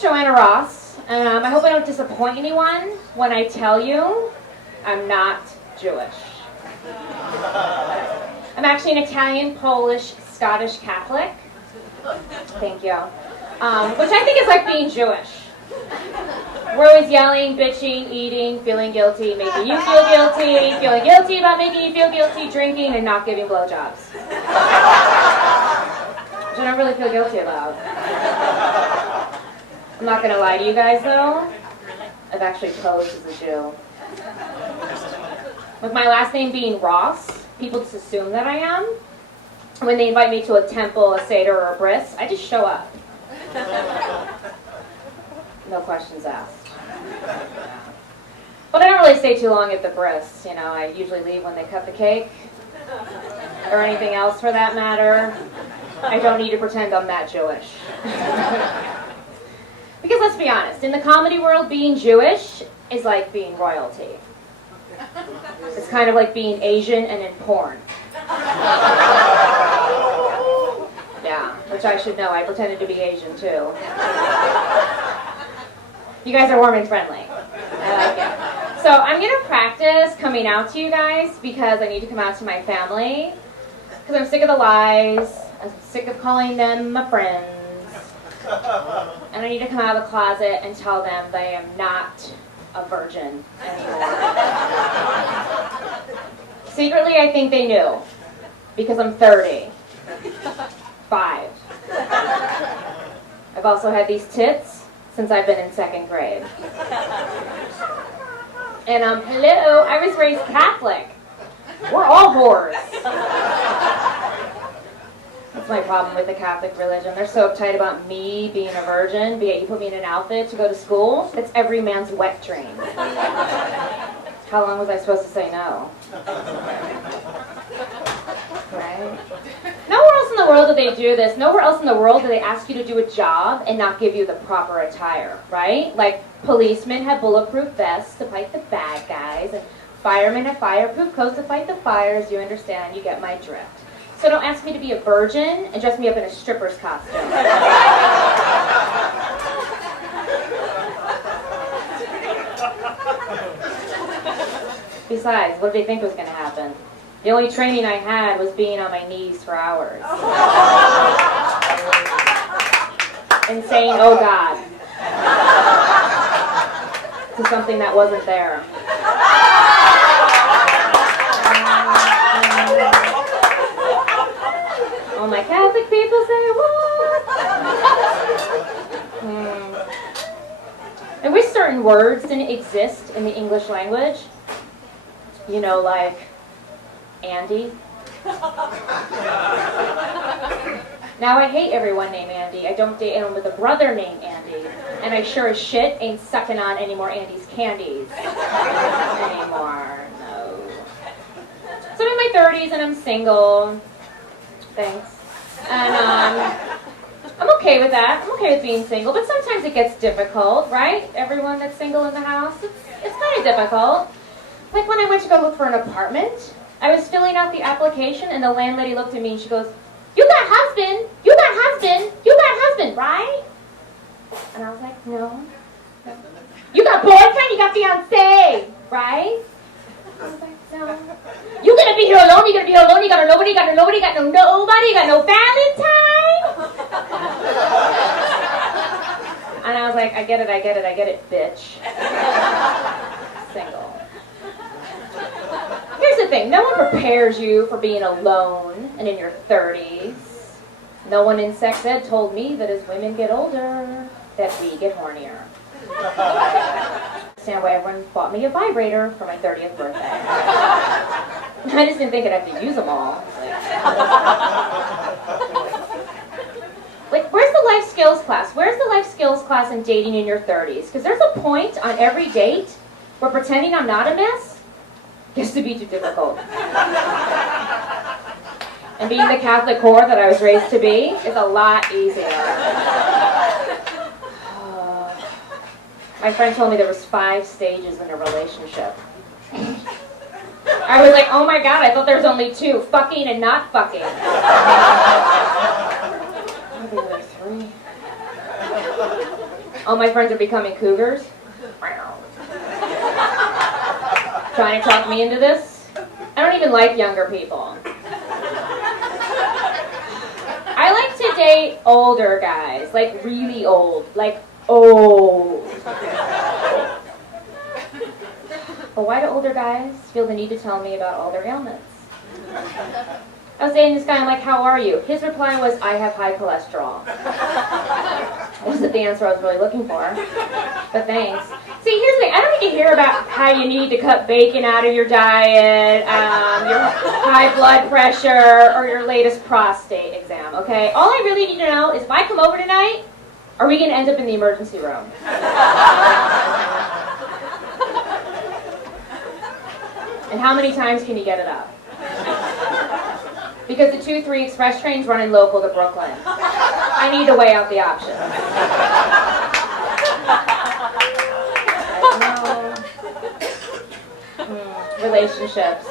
name's Joanna Ross. I hope I don't disappoint anyone when I tell you I'm not Jewish. I'm actually an Italian, Polish, Scottish Catholic. Thank you. Which I think is like being Jewish. We're always yelling, bitching, eating, feeling guilty, making you feel guilty, feeling guilty about making you feel guilty, drinking, and not giving blowjobs. Which I don't really feel guilty about. I'm not going to lie to you guys, though. I've actually posed as a Jew. With my last name being Ross, people just assume that I am. When they invite me to a temple, a seder, or a bris, I just show up. No questions asked. But I don't really stay too long at the bris. You know, I usually leave when they cut the cake. Or anything else for that matter. I don't need to pretend I'm that Jewish. Because let's be honest, in the comedy world, being Jewish is like being royalty. It's kind of like being Asian and in porn. Yeah, which I should know. I pretended to be Asian too. You guys are warm and friendly. I like it. So I'm going to practice coming out to you guys because I need to come out to my family. Because I'm sick of the lies. I'm sick of calling them my friends. And I need to come out of the closet and tell them that I am not a virgin anymore. Secretly, I think they knew. Because I'm 30. 5. I've also had these tits since I've been in 2nd grade. And hello, I was raised Catholic. We're all whores. That's my problem with the Catholic religion. They're so uptight about me being a virgin, but yet you put me in an outfit to go to school. It's every man's wet dream. How long was I supposed to say no? Right? Nowhere else in the world do they do this. Nowhere else in the world do they ask you to do a job and not give you the proper attire, right? Like policemen have bulletproof vests to fight the bad guys, and firemen have fireproof coats to fight the fires. You understand, you get my drift. So don't ask me to be a virgin and dress me up in a stripper's costume. Besides, what did they think was going to happen? The only training I had was being on my knees for hours. And saying, oh God, to something that wasn't there. All my Catholic people say, what? I wish certain words didn't exist in the English language. You know, like Andy. Now I hate everyone named Andy. I don't date anyone with a brother named Andy. And I sure as shit ain't sucking on any more Andy's candies anymore. No. So I'm in my 30s and I'm single. Thanks. And I'm okay with that. I'm okay with being single, but sometimes it gets difficult, right? Everyone that's single in the house, it's kind of difficult. Like when I went to go look for an apartment, I was filling out the application and the landlady looked at me and she goes, you got husband, you got husband, you got husband, right? And I was like, no. You got boyfriend, you got fiance, right? I was like, no. You gonna be here alone, you gonna be here alone, you got no nobody, you got no nobody, you got no nobody, you got no Valentine? And I was like, I get it, bitch. Single. Here's the thing, no one prepares you for being alone and in your 30s. No one in sex ed told me that as women get older, that we get hornier. Understand why everyone bought me a vibrator for my 30th birthday. I just didn't think I'd have to use them all. Like, where's the life skills class? Where's the life skills class in dating in your 30s? Because there's a point on every date where pretending I'm not a mess gets to be too difficult. And being the Catholic whore that I was raised to be is a lot easier. My friend told me there was 5 stages in a relationship. I was like, oh my God, I thought there was only 2, fucking and not fucking. Maybe there's 3. All my friends are becoming cougars. Trying to talk me into this? I don't even like younger people. I like to date older guys, like really old, like old. But why do older guys feel the need to tell me about all their ailments? I was dating this guy, I'm like, how are you? His reply was, I have high cholesterol. That wasn't the answer I was really looking for, but thanks. See, here's the thing, I don't need to hear about how you need to cut bacon out of your diet, your high blood pressure, or your latest prostate exam, okay? All I really need to know is if I come over tonight, are we going to end up in the emergency room? And how many times can you get it up? Because the 2-3 express train's running local to Brooklyn. I need to weigh out the options. Relationships.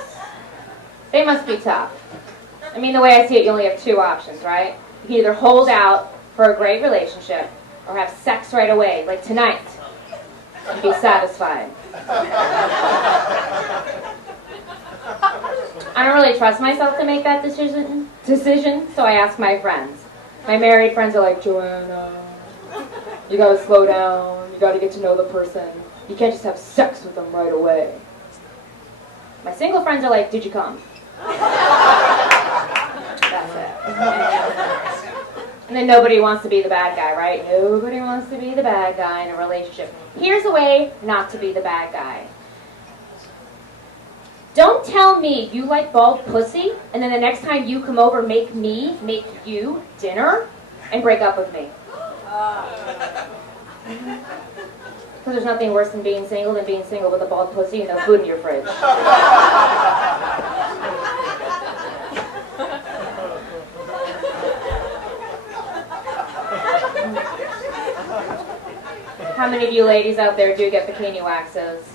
They must be tough. I mean, the way I see it, you only have two options, right? You can either hold out for a great relationship or have sex right away, like tonight, and be satisfied. I don't really trust myself to make that decision, so I ask my friends. My married friends are like, Joanna, you gotta slow down, you gotta get to know the person. You can't just have sex with them right away. My single friends are like, did you come? That's it. And then nobody wants to be the bad guy, right? Nobody wants to be the bad guy in a relationship. Here's a way not to be the bad guy. Don't tell me you like bald pussy, and then the next time you come over, make you dinner, and break up with me. Because there's nothing worse than being single with a bald pussy and no food in your fridge. How many of you ladies out there do get bikini waxes?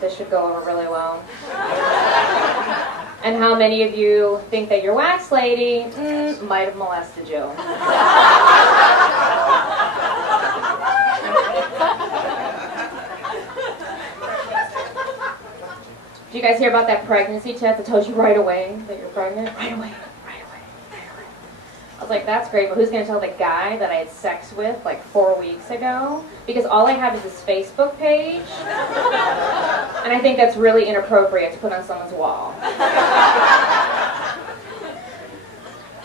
This should go over really well. And how many of you think that your wax lady might have molested you? Did you guys hear about that pregnancy test that tells you right away that you're pregnant? Right away. I was like, that's great, but who's going to tell the guy that I had sex with like 4 weeks ago? Because all I have is his Facebook page. And I think that's really inappropriate to put on someone's wall.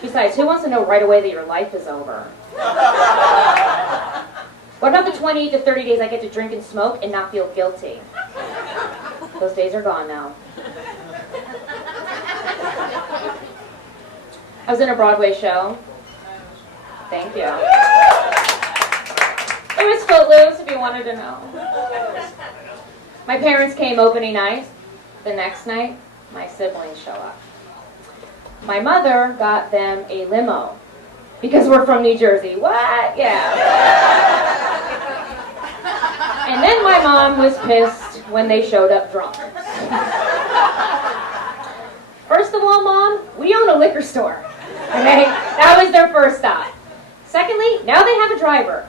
Besides, who wants to know right away that your life is over? What about the 20 to 30 days I get to drink and smoke and not feel guilty? Those days are gone now. I was in a Broadway show. Thank you. It was Footloose, if you wanted to know. My parents came opening night. The next night, my siblings show up. My mother got them a limo. Because we're from New Jersey. What? Yeah. And then my mom was pissed when they showed up drunk. First of all, Mom, we own a liquor store. Okay? That was their first stop. Secondly, now they have a driver.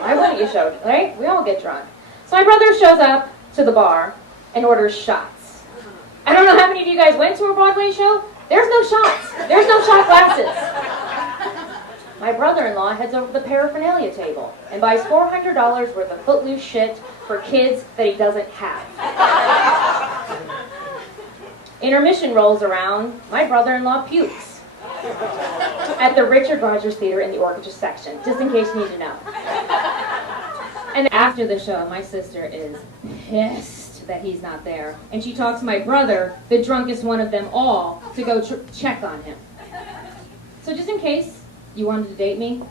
Why wouldn't you show, right? We all get drunk. So my brother shows up to the bar and orders shots. I don't know how many of you guys went to a Broadway show. There's no shots. There's no shot glasses. My brother-in-law heads over to the paraphernalia table and buys $400 worth of Footloose shit for kids that he doesn't have. Intermission rolls around, my brother-in-law pukes at the Richard Rogers Theater in the orchestra section, just in case you need to know. And after the show, my sister is pissed that he's not there. And she talks my brother, the drunkest one of them all, to go check on him. So just in case you wanted to date me,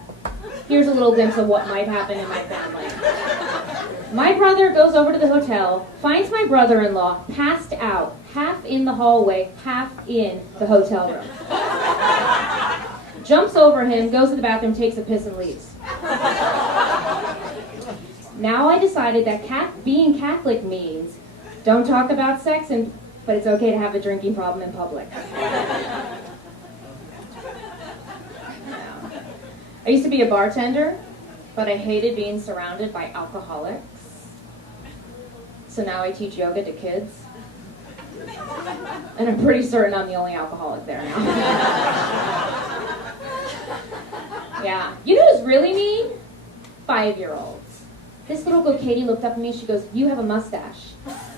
here's a little glimpse of what might happen in my family. My brother goes over to the hotel, finds my brother-in-law passed out, half in the hallway, half in the hotel room. Jumps over him, goes to the bathroom, takes a piss, and leaves. Now I decided that being Catholic means don't talk about sex, but it's okay to have a drinking problem in public. I used to be a bartender, but I hated being surrounded by alcoholics. So now I teach yoga to kids. And I'm pretty certain I'm the only alcoholic there now. Yeah. You know who's really mean? 5-year-olds. This little girl, Katie, looked up at me. She goes, "You have a mustache."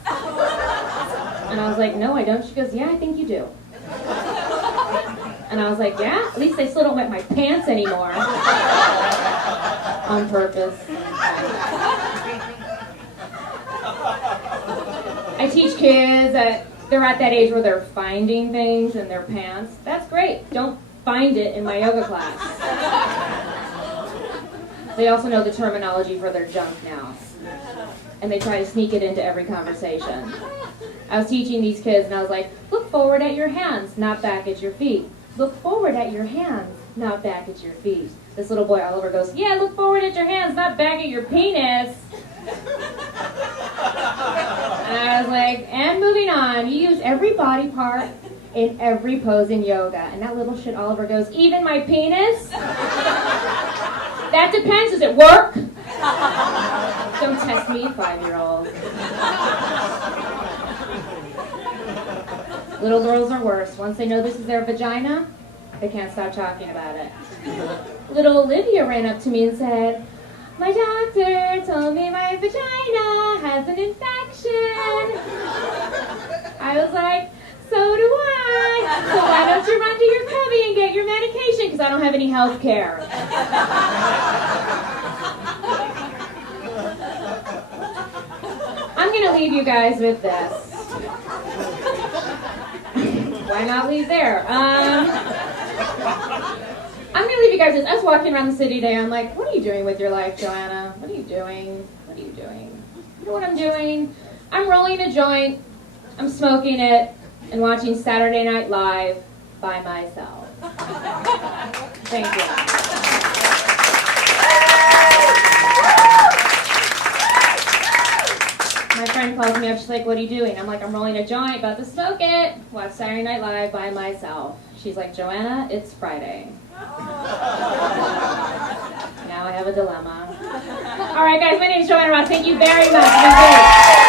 And I was like, "No, I don't." She goes, "Yeah, I think you do." And I was like, "Yeah? At least I still don't wet my pants anymore." On purpose. I teach kids that they're at that age where they're finding things in their pants. That's great. Don't find it in my yoga class. They also know the terminology for their junk now. And they try to sneak it into every conversation. I was teaching these kids and I was like, "Look forward at your hands, not back at your feet. Look forward at your hands, not back at your feet." This little boy, Oliver, goes, "Yeah, look forward at your hands, not back at your penis." And I was like, and moving on. You use every body part in every pose in yoga. And that little shit Oliver goes, "Even my penis?" That depends. Does it work? Don't test me, 5-year-old. Little girls are worse. Once they know this is their vagina, they can't stop talking about it. Little Olivia ran up to me and said, "My doctor told me my vagina has an infection." I was like, "So do I. So why don't you run to your cubby and get your medication? Because I don't have any health care." I'm going to leave you guys with this. Why not leave there? I'm going to leave you guys with this. I was walking around the city today. I'm like, "What are you doing with your life, Joanna? What are you doing? What are you doing?" You know what I'm doing? I'm rolling a joint. I'm smoking it and watching Saturday Night Live by myself. Thank you. My friend calls me up, she's like, "What are you doing?" I'm like, "I'm rolling a joint, about to smoke it, watch Saturday Night Live by myself." She's like, "Joanna, it's Friday." Now I have a dilemma. All right, guys, my name is Joanna Ross. Thank you very much.